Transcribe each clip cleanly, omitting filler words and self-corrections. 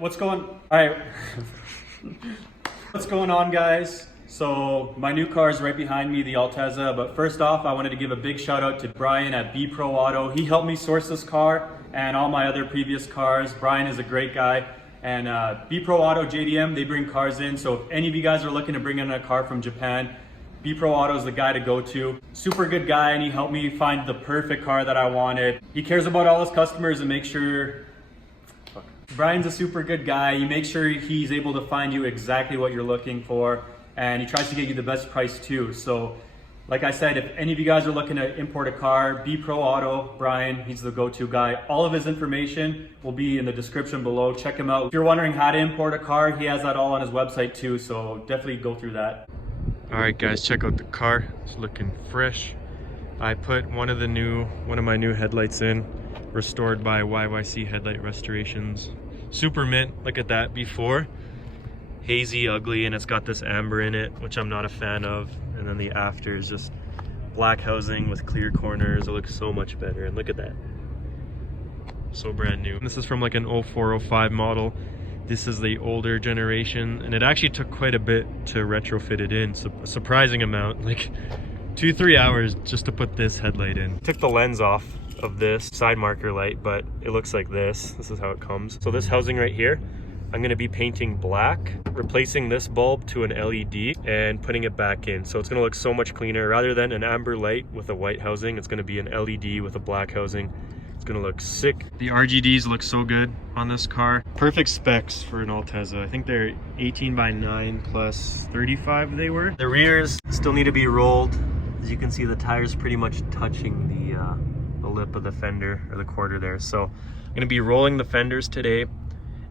What's going on, guys? So my new car is right behind me, the Altezza, but first off, I wanted to give a big shout out to Brian at PRO Auto. He helped me source this car and all my other previous cars. Brian is a great guy. And PRO Auto JDM, they bring cars in. So if any of you guys are looking to bring in a car from Japan, PRO Auto is the guy to go to. Super good guy, and he helped me find the perfect car that I wanted. He cares about all his customers and makes sure Brian's a super good guy. He makes sure he's able to find you exactly what you're looking for, and he tries to get you the best price too. So like I said, if any of you guys are looking to import a car, PRO Auto, Brian, he's the go-to guy. All of his information will be in the description below. Check him out. If you're wondering how to import a car, he has that all on his website too, so definitely go through that. All right guys, check out the car. It's looking fresh. I put one of my new headlights in, restored by YYC Headlight Restorations. Super mint, look at that before. Hazy, ugly, and it's got this amber in it, which I'm not a fan of. And then the after is just black housing with clear corners. It looks so much better, and look at that. So brand new. This is from like an 0405 model. This is the older generation, and it actually took quite a bit to retrofit it in. So a surprising amount, like 2-3 hours just to put this headlight in. Took the lens off of this side marker light, but it looks like this. This is how it comes. So this housing right here, I'm gonna be painting black, replacing this bulb to an LED and putting it back in. So it's gonna look so much cleaner. Rather than an amber light with a white housing, it's gonna be an LED with a black housing. It's gonna look sick. The RGDs look so good on this car. Perfect specs for an Altezza. I think they're 18x9 plus 35 they were. The rears still need to be rolled. As you can see, the tire's pretty much touching the lip of the fender, or the quarter there. So I'm gonna be rolling the fenders today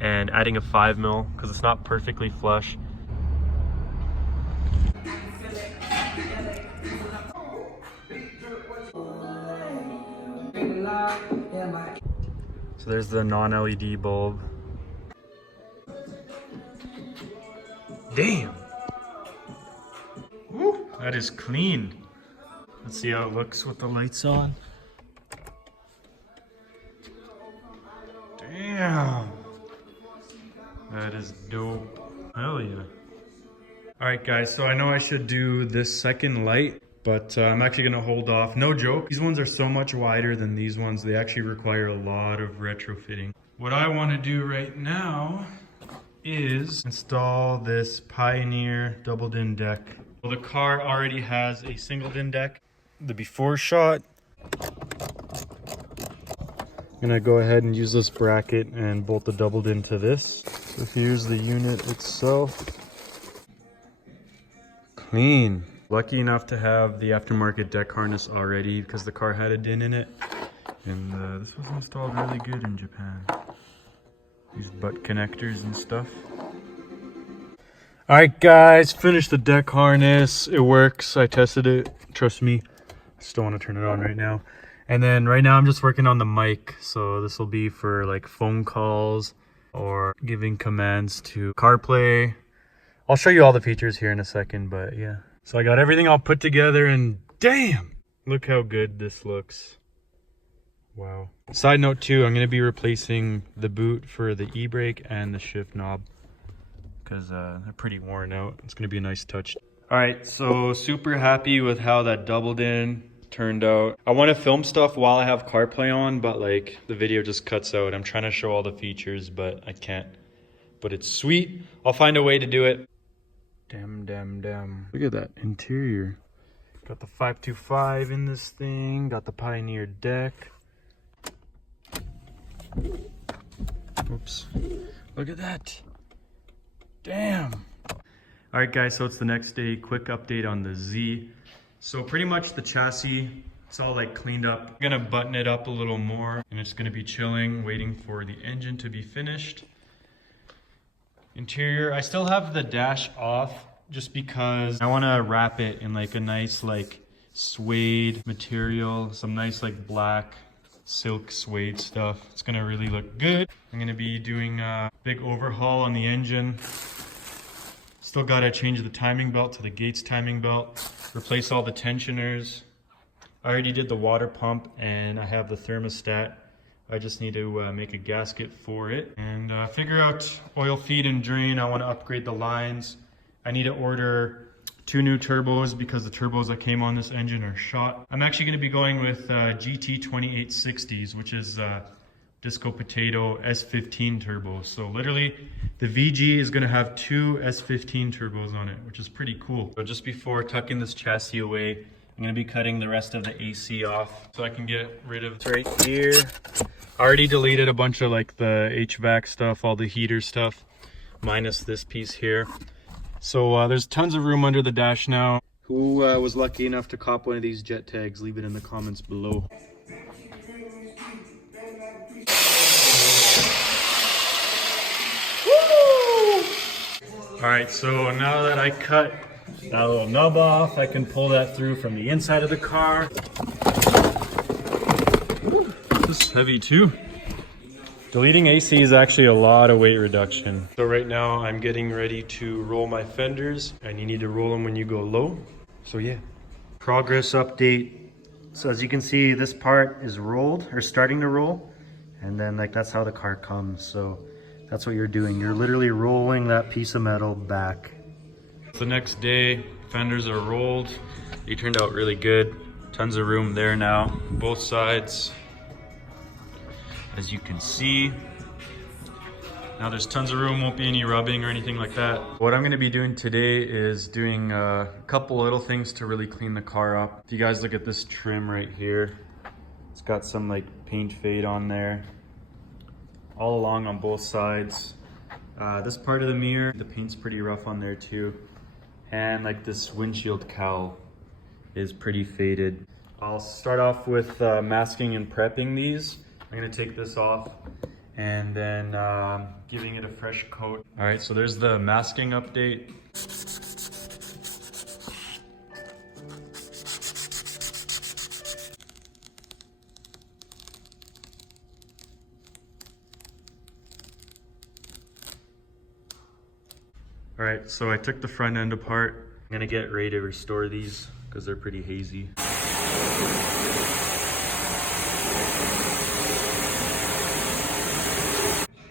and adding a 5mm because it's not perfectly flush. So there's the non-LED bulb. Damn! Woo, that is clean. Let's see how it looks with the lights on. Damn! That is dope. Hell yeah. Alright guys, so I know I should do this second light, but I'm actually gonna hold off. No joke, these ones are so much wider than these ones. They actually require a lot of retrofitting. What I wanna do right now is install this Pioneer double din deck. Well, the car already has a single din deck. The before shot, I'm gonna go ahead and use this bracket and bolt the double din to this. So here's the unit itself. Clean. Lucky enough to have the aftermarket deck harness already because the car had a din in it. And this was installed really good in Japan. These butt connectors and stuff. Alright guys, finished the deck harness. It works. I tested it. Trust me. I just don't want to turn it on right now. And then right now I'm just working on the mic. So this will be for like phone calls or giving commands to CarPlay. I'll show you all the features here in a second, but yeah. So I got everything all put together, and damn, look how good this looks. Wow. Side note too, I'm gonna be replacing the boot for the e-brake and the shift knob because they're pretty worn out. It's gonna be a nice touch. All right, so super happy with how that doubled in turned out. I want to film stuff while I have CarPlay on, but like the video just cuts out. I'm trying to show all the features, but I can't. But it's sweet. I'll find a way to do it. Damn. Look at that interior. Got the 525 in this thing. Got the Pioneer deck. Oops. Look at that. Damn. All right, guys, so it's the next day. Quick update on the Z. So pretty much the chassis, it's all like cleaned up. I'm gonna button it up a little more, and it's gonna be chilling, waiting for the engine to be finished. Interior, I still have the dash off just because I wanna wrap it in like a nice like suede material, some nice like black silk suede stuff. It's gonna really look good. I'm gonna be doing a big overhaul on the engine. Still gotta change the timing belt to the Gates timing belt, replace all the tensioners. I already did the water pump, and I have the thermostat I just need to make a gasket for it and figure out oil feed and drain. I want to upgrade the lines. I need to order 2 new turbos because the turbos that came on this engine are shot. I'm actually going to be going with GT 2860s, which is Disco Potato S15 turbos. So literally the VG is going to have 2 S15 turbos on it, which is pretty cool. So just before tucking this chassis away, I'm going to be cutting the rest of the AC off so I can get rid of it right here. I already deleted a bunch of like the HVAC stuff, all the heater stuff, minus this piece here. So there's tons of room under the dash now. Who was lucky enough to cop one of these jet tags? Leave it in the comments below. All right, so now that I cut that little nub off, I can pull that through from the inside of the car. This is heavy too. Deleting AC is actually a lot of weight reduction. So right now I'm getting ready to roll my fenders, and you need to roll them when you go low. So yeah. Progress update. So as you can see, this part is rolled or starting to roll, and then like that's how the car comes. So that's what you're doing. You're literally rolling that piece of metal back. The next day, fenders are rolled. They turned out really good. Tons of room there now, both sides. As you can see, now there's tons of room, won't be any rubbing or anything like that. What I'm gonna be doing today is doing a couple little things to really clean the car up. If you guys look at this trim right here, it's got some like paint fade on there, all along on both sides. This part of the mirror, the paint's pretty rough on there too. And like this windshield cowl is pretty faded. I'll start off with masking and prepping these. I'm gonna take this off and then giving it a fresh coat. All right, so there's the masking update. All right, so I took the front end apart. I'm gonna get ready to restore these because they're pretty hazy.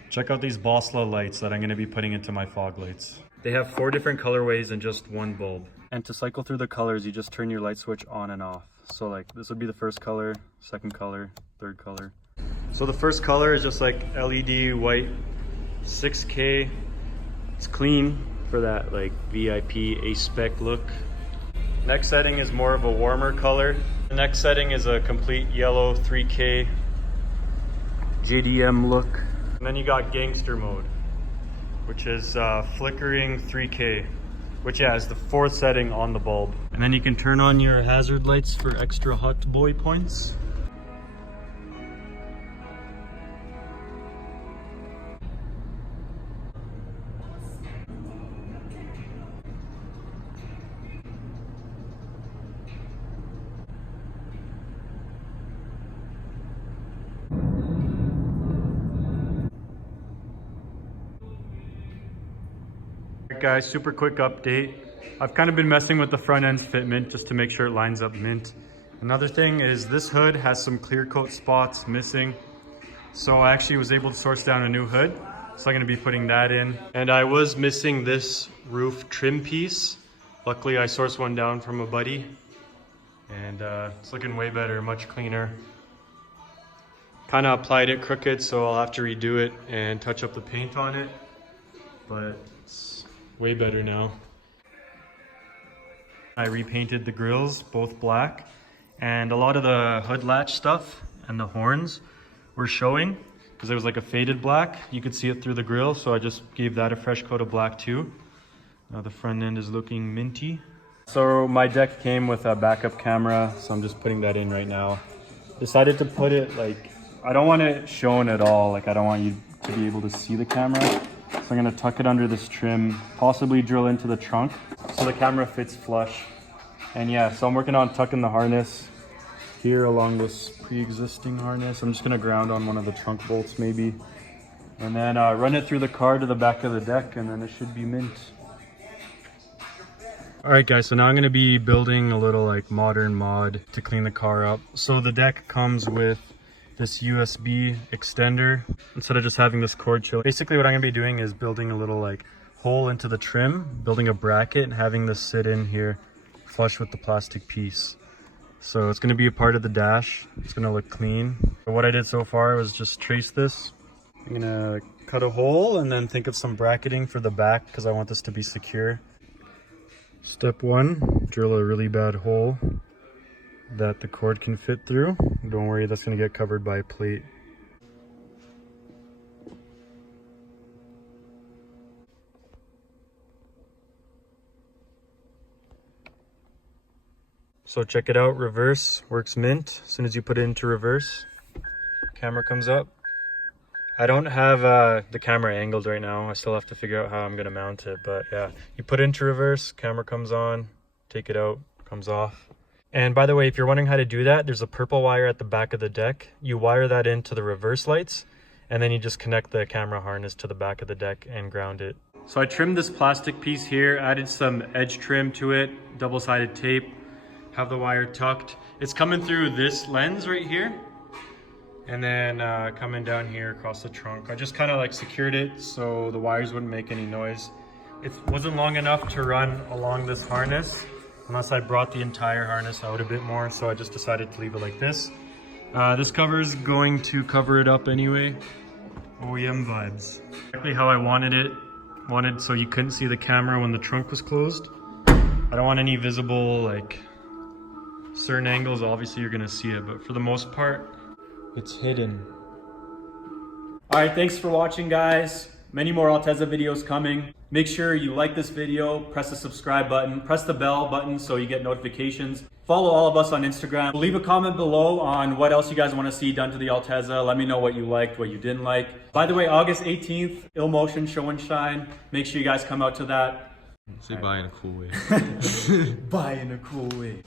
Check out these Boslla lights that I'm gonna be putting into my fog lights. They have 4 different colorways and just 1 bulb. And to cycle through the colors, you just turn your light switch on and off. So like this would be the first color, second color, third color. So the first color is just like LED white, 6K. It's clean for that like VIP A-spec look. Next setting is more of a warmer color. The next setting is a complete yellow 3K JDM look. And then you got gangster mode, which is flickering 3K, which is the 4th setting on the bulb. And then you can turn on your hazard lights for extra hot boy points. Guys, super quick update. I've kind of been messing with the front end fitment just to make sure it lines up mint. Another thing is this hood has some clear coat spots missing. So I actually was able to source down a new hood. So I'm gonna be putting that in. And I was missing this roof trim piece. Luckily I sourced one down from a buddy. And it's looking way better, much cleaner. Kind of applied it crooked, so I'll have to redo it and touch up the paint on it. But it's way better now. I repainted the grills, both black, and a lot of the hood latch stuff and the horns were showing because it was like a faded black. You could see it through the grill, so I just gave that a fresh coat of black too. Now the front end is looking minty. So my deck came with a backup camera, so I'm just putting that in right now. Decided to put it like, I don't want it shown at all, like I don't want you to be able to see the camera. So I'm gonna tuck it under this trim, possibly drill into the trunk so the camera fits flush. And yeah, so I'm working on tucking the harness here along this pre-existing harness. I'm just gonna ground on one of the trunk bolts maybe. And then run it through the car to the back of the deck, and then it should be mint. All right guys, so now I'm gonna be building a little like modern mod to clean the car up. So the deck comes with this USB extender instead of just having this cord chill. Basically what I'm gonna be doing is building a little like hole into the trim, building a bracket and having this sit in here flush with the plastic piece. So it's gonna be a part of the dash. It's gonna look clean. But what I did so far was just trace this. I'm gonna cut a hole and then think of some bracketing for the back because I want this to be secure. Step one, drill a really bad hole that the cord can fit through. Don't worry, that's gonna get covered by a plate. So check it out, reverse works mint. As soon as you put it into reverse, camera comes up. I don't have the camera angled right now. I still have to figure out how I'm gonna mount it, but yeah. You put it into reverse, camera comes on, take it out, comes off. And by the way, if you're wondering how to do that, there's a purple wire at the back of the deck. You wire that into the reverse lights, and then you just connect the camera harness to the back of the deck and ground it. So I trimmed this plastic piece here, added some edge trim to it, double-sided tape, have the wire tucked. It's coming through this lens right here. And then coming down here across the trunk. I just kind of like secured it so the wires wouldn't make any noise. It wasn't long enough to run along this harness unless I brought the entire harness out a bit more, so I just decided to leave it like this. This cover is going to cover it up anyway. OEM vibes. Exactly how I wanted it. Wanted so you couldn't see the camera when the trunk was closed. I don't want any visible, like, certain angles, obviously you're gonna see it, but for the most part, it's hidden. All right, thanks for watching, guys. Many more Altezza videos coming. Make sure you like this video, press the subscribe button, press the bell button so you get notifications. Follow all of us on Instagram. Leave a comment below on what else you guys want to see done to the Altezza. Let me know what you liked, what you didn't like. By the way, August 18th, illmotion show and shine. Make sure you guys come out to that. Say bye in a cool way. Bye in a cool way.